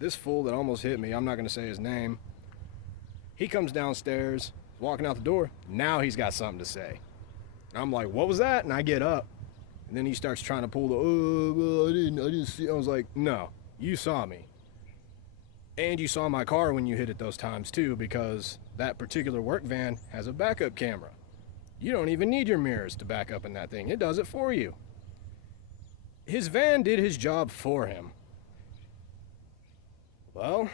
this fool that almost hit me, I'm not going to say his name, he comes downstairs, walking out the door. Now he's got something to say. I'm like, what was that? And I get up. And then he starts trying to pull the, oh, I didn't see. I was like, no, you saw me. And you saw my car when you hit it those times too, because that particular work van has a backup camera. You don't even need your mirrors to back up in that thing. It does it for you. His van did his job for him. Well,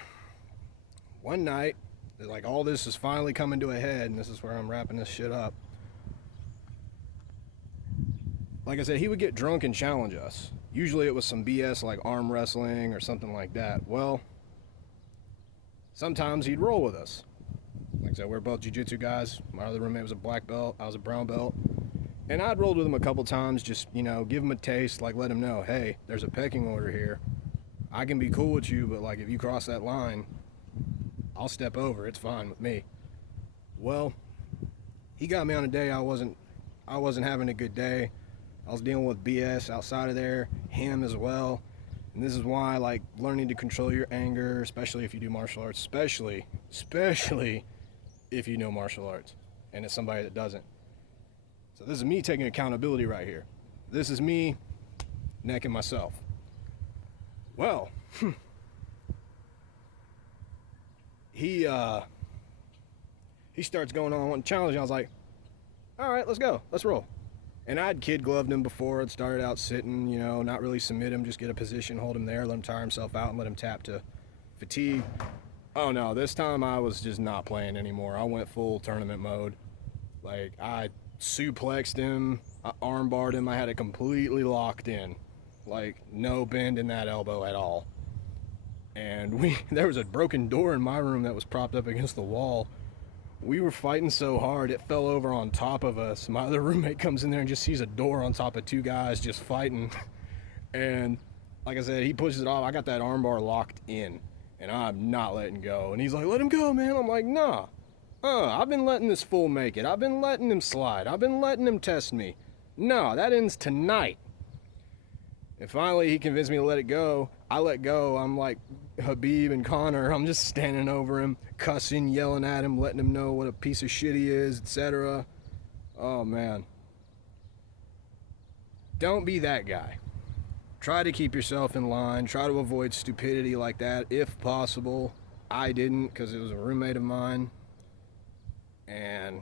one night, like all this is finally coming to a head, and this is where I'm wrapping this shit up. Like I said, he would get drunk and challenge us. Usually it was some BS like arm wrestling or something like that. Well, sometimes he'd roll with us. Like I said, we're both jiu-jitsu guys. My other roommate was a black belt. I was a brown belt. And I'd rolled with him a couple times, just, you know, give him a taste, like let him know, hey, there's a pecking order here. I can be cool with you, but like if you cross that line, I'll step over. It's fine with me. Well, he got me on a day I wasn't having a good day. I was dealing with BS outside of there, him as well. And this is why, like, learning to control your anger, especially if you do martial arts, especially if you know martial arts, and it's somebody that doesn't. So this is me taking accountability right here. This is me necking myself. Well, he starts going on wanting to challenge, and I was like, all right, let's go, let's roll. And I'd kid gloved him before. It started out sitting, you know, not really submit him, just get a position, hold him there, let him tire himself out, and let him tap to fatigue. Oh no, this time I was just not playing anymore. I went full tournament mode. Like, I suplexed him, I armbarred him, I had it completely locked in. Like, no bend in that elbow at all. And there was a broken door in my room that was propped up against the wall. We were fighting so hard, it fell over on top of us. My other roommate comes in there and just sees a door on top of two guys just fighting. And like I said, he pushes it off. I got that armbar locked in, and I'm not letting go. And he's like, let him go, man. I'm like, nah. I've been letting this fool make it. I've been letting him slide. I've been letting him test me. No, that ends tonight. And finally, he convinced me to let it go. I let go. I'm like Habib and Connor. I'm just standing over him, cussing, yelling at him, letting him know what a piece of shit he is, etc. Oh, man. Don't be that guy. Try to keep yourself in line. Try to avoid stupidity like that, if possible. I didn't, because it was a roommate of mine. And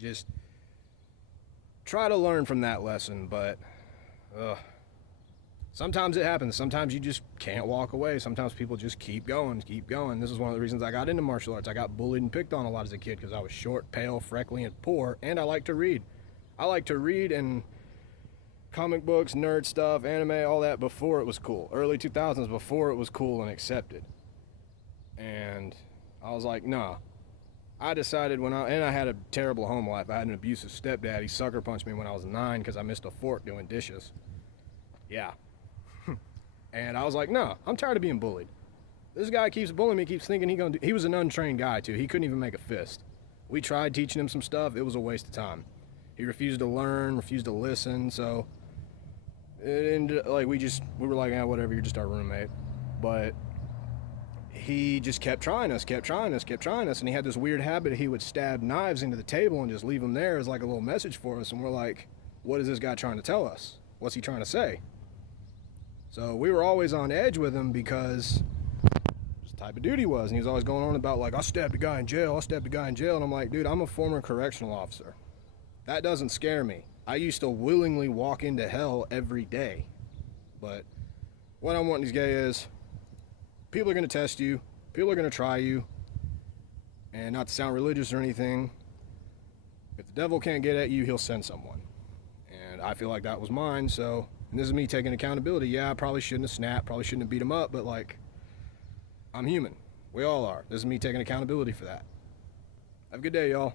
just try to learn from that lesson, but sometimes it happens. Sometimes you just can't walk away. Sometimes people just keep going. This is one of the reasons I got into martial arts. I got bullied and picked on a lot as a kid because I was short, pale, freckly, and poor, and I like to read. I like to read and comic books, nerd stuff, anime, all that before it was cool. Early 2000s, before it was cool and accepted. And I was like, nah. I decided and I had a terrible home life. I had an abusive stepdad. He sucker punched me when I was 9 because I missed a fork doing dishes. Yeah. And I was like, no, I'm tired of being bullied. This guy keeps bullying me, keeps thinking he was an untrained guy too. He couldn't even make a fist. We tried teaching him some stuff. It was a waste of time. He refused to learn, refused to listen. So, like we were like, yeah, whatever. You're just our roommate. But he just kept trying us, and he had this weird habit. He would stab knives into the table and just leave them there as like a little message for us. And we're like, what is this guy trying to tell us? What's he trying to say? So we were always on edge with him because this type of dude he was. And he was always going on about like, I stabbed a guy in jail. And I'm like, dude, I'm a former correctional officer. That doesn't scare me. I used to willingly walk into hell every day. But what I'm wanting to get is, people are going to test you. People are going to try you. And not to sound religious or anything, if the devil can't get at you, he'll send someone. And I feel like that was mine. So, and this is me taking accountability. Yeah, I probably shouldn't have snapped. Probably shouldn't have beat him up. But like, I'm human. We all are. This is me taking accountability for that. Have a good day, y'all.